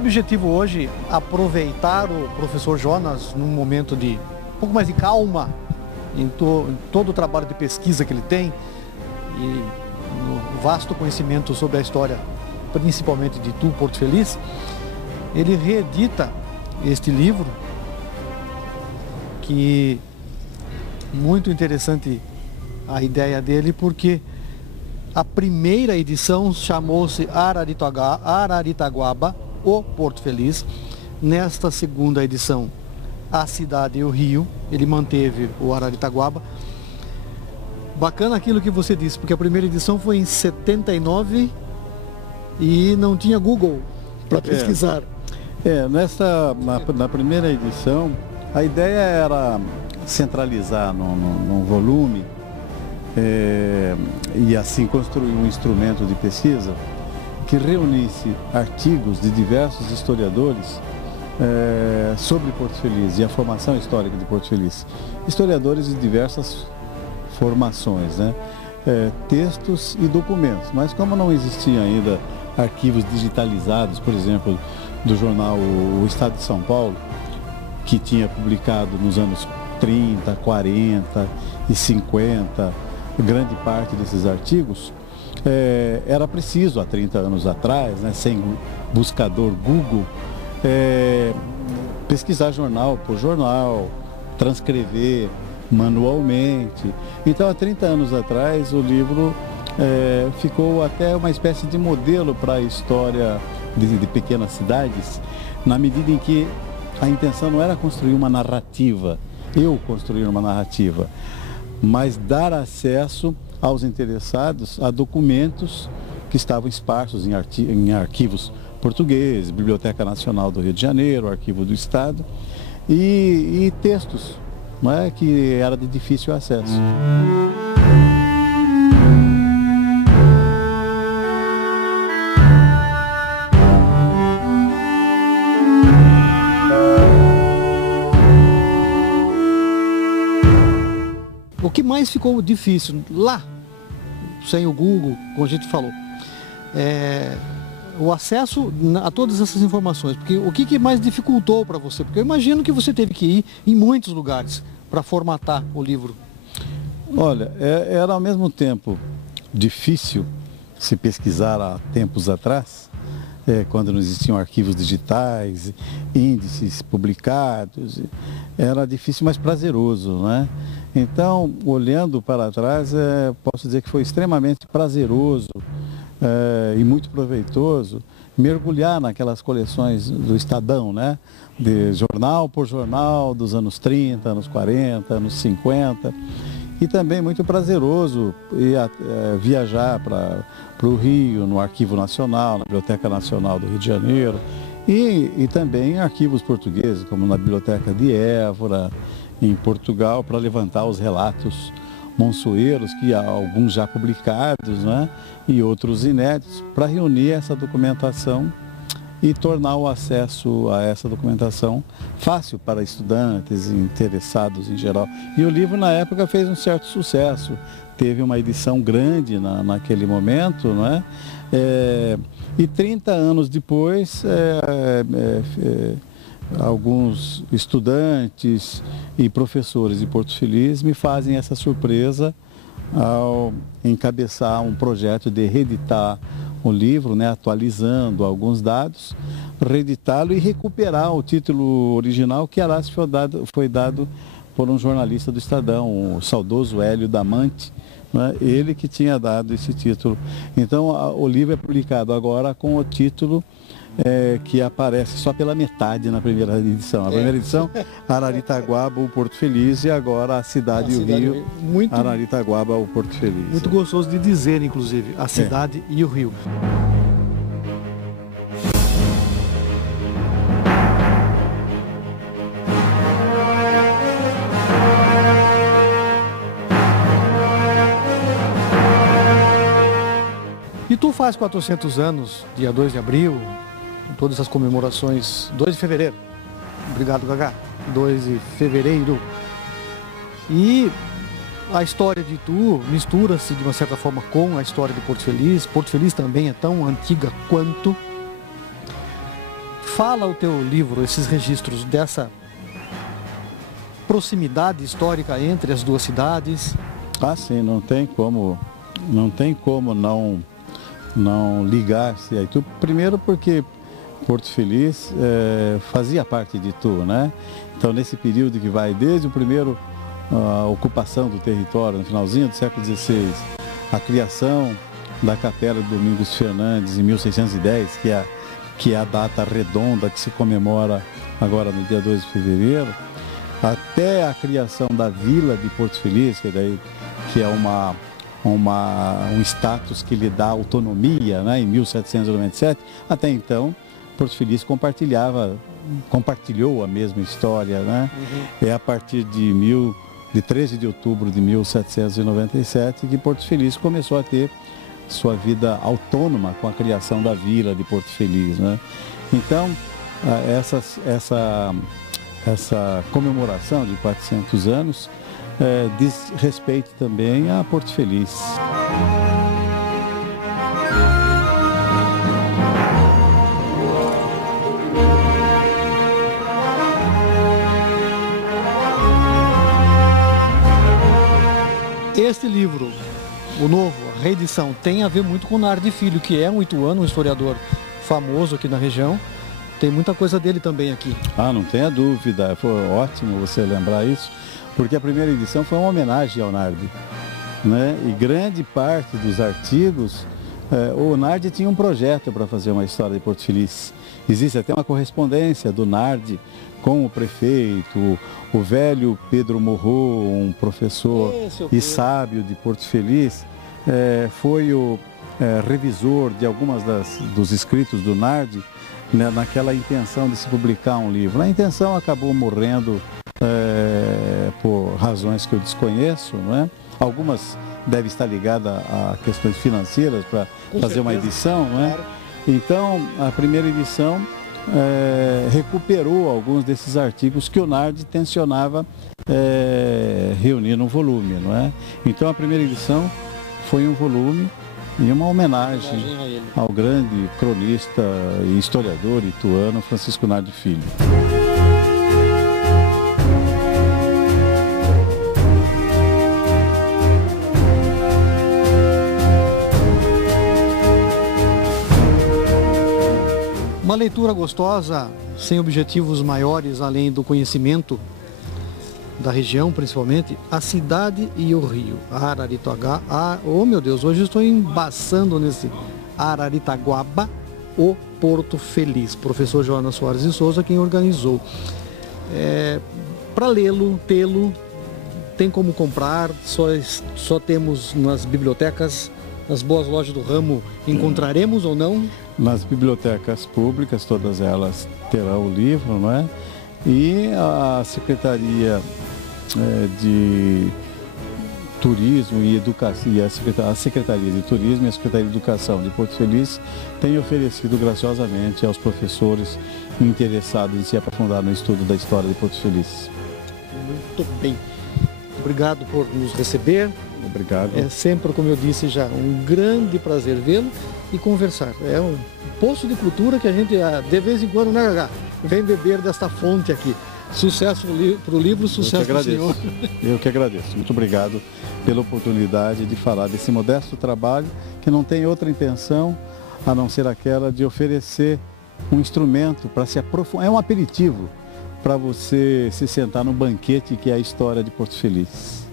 objetivo hoje aproveitar o professor Jonas num momento de um pouco mais de calma em todo o trabalho de pesquisa que ele tem e no vasto conhecimento sobre a história, principalmente de Itu, Porto Feliz. Ele reedita este livro, que muito interessante a ideia dele, porque a primeira edição chamou-se Araritaguaba, o Porto Feliz. Nesta segunda edição, a cidade e o rio, ele manteve o Araritaguaba. Bacana aquilo que você disse, porque a primeira edição foi em 79 e não tinha Google para pesquisar. Na primeira edição, a ideia era centralizar num volume e assim construir um instrumento de pesquisa que reunisse artigos de diversos historiadores sobre Porto Feliz e a formação histórica de Porto Feliz. Historiadores de diversas formações, né? Textos e documentos, mas como não existiam ainda arquivos digitalizados, por exemplo, do jornal O Estado de São Paulo, que tinha publicado nos anos 30, 40 e 50, grande parte desses artigos, era preciso, há 30 anos atrás, né, sem buscador Google, pesquisar jornal por jornal, transcrever manualmente. Então, há 30 anos atrás, o livro ficou até uma espécie de modelo para a história de pequenas cidades, na medida em que a intenção não era construir uma narrativa, construir uma narrativa, mas dar acesso aos interessados a documentos que estavam esparsos em arquivos portugueses, Biblioteca Nacional do Rio de Janeiro, Arquivo do Estado, e textos, não é, que era de difícil acesso. O que mais ficou difícil lá, sem o Google, como a gente falou, o acesso a todas essas informações. Porque o que mais dificultou para você? Porque eu imagino que você teve que ir em muitos lugares para formatar o livro. Olha, era ao mesmo tempo difícil se pesquisar há tempos atrás, quando não existiam arquivos digitais, índices publicados, era difícil, mas prazeroso, né? Então, olhando para trás, posso dizer que foi extremamente prazeroso e muito proveitoso mergulhar naquelas coleções do Estadão, né? De jornal por jornal dos anos 30, anos 40, anos 50. E também muito prazeroso viajar para o Rio, no Arquivo Nacional, na Biblioteca Nacional do Rio de Janeiro, e também em arquivos portugueses, como na Biblioteca de Évora, em Portugal, para levantar os relatos monçoeiros, que há alguns já publicados, né, e outros inéditos, para reunir essa documentação e tornar o acesso a essa documentação fácil para estudantes e interessados em geral. E o livro, na época, fez um certo sucesso, teve uma edição grande naquele momento, não é? E 30 anos depois, alguns estudantes e professores de Porto Feliz me fazem essa surpresa ao encabeçar um projeto de reeditar o livro, né, atualizando alguns dados, reeditá-lo e recuperar o título original que, aliás, foi dado por um jornalista do Estadão, o saudoso Hélio Damante, né, ele que tinha dado esse título. Então, o livro é publicado agora com o título que aparece só pela metade na primeira edição. A primeira edição, Araritaguaba, o Porto Feliz, e agora a cidade e o rio, Araritaguaba, o Porto Feliz. Muito gostoso de dizer, inclusive, a cidade e o rio. Itu faz 400 anos, dia 2 de abril, todas essas comemorações, 2 de fevereiro, obrigado Gagá, 2 de fevereiro, e a história de Itu mistura-se de uma certa forma com a história de Porto Feliz. Porto Feliz também é tão antiga quanto. fala o teu livro, esses registros dessa proximidade histórica entre as duas cidades? Ah, sim, não tem como não ligar-se a Itu. Primeiro porque Porto Feliz fazia parte de Itu, né? Então, nesse período que vai desde o primeiro a ocupação do território, no finalzinho do século XVI, a criação da Capela de Domingos Fernandes em 1610, que é a data redonda que se comemora agora no dia 2 de fevereiro, até a criação da Vila de Porto Feliz, que é um status que lhe dá autonomia, né, em 1797, até então Porto Feliz compartilhou a mesma história, né? É a partir de 13 de outubro de 1797 que Porto Feliz começou a ter sua vida autônoma com a criação da Vila de Porto Feliz, né? Então, essa comemoração de 400 anos diz respeito também a Porto Feliz. Este livro, o novo, a reedição, tem a ver muito com o Nardi Filho, que é um ituano, um historiador famoso aqui na região. Tem muita coisa dele também aqui. Ah, não tenha dúvida. Foi ótimo você lembrar isso, porque a primeira edição foi uma homenagem ao Nardi, né? E grande parte dos artigos, o Nardi tinha um projeto para fazer uma história de Porto Feliz. Existe até uma correspondência do Nardi com o prefeito, o velho Pedro Morro, um professor e sábio de Porto Feliz, foi o revisor de algumas dos escritos do Nardi, né, naquela intenção de se publicar um livro. A intenção acabou morrendo por razões que eu desconheço, não é? Algumas devem estar ligadas a questões financeiras para fazer uma edição, não é? Então, a primeira edição recuperou alguns desses artigos que o Nardi tensionava reunir num volume, não é? Então, a primeira edição foi um volume e uma homenagem ao grande cronista e historiador ituano Francisco Nardi Filho. Uma leitura gostosa, sem objetivos maiores além do conhecimento da região, principalmente, a cidade e o rio. Ararituagá, oh meu Deus, hoje eu estou embaçando nesse Araritaguaba, o Porto Feliz. Professor Jonas Soares de Souza, quem organizou. Para lê-lo, tê-lo, tem como comprar, só temos nas bibliotecas, nas boas lojas do ramo, encontraremos ou não? Nas bibliotecas públicas, todas elas terão o livro, não é? E a Secretaria de Turismo e Educação, a Secretaria de Turismo e a Secretaria de Educação de Porto Feliz têm oferecido graciosamente aos professores interessados em se aprofundar no estudo da história de Porto Feliz. Muito bem. Obrigado por nos receber. Obrigado. É sempre, como eu disse já, um grande prazer vê-lo e conversar. É um poço de cultura que a gente, de vez em quando, né, Gagá, vem beber desta fonte aqui. Sucesso para o livro, sucesso para o senhor. Eu que agradeço. Muito obrigado pela oportunidade de falar desse modesto trabalho que não tem outra intenção a não ser aquela de oferecer um instrumento para se aprofundar. É um aperitivo para você se sentar no banquete que é a história de Porto Feliz.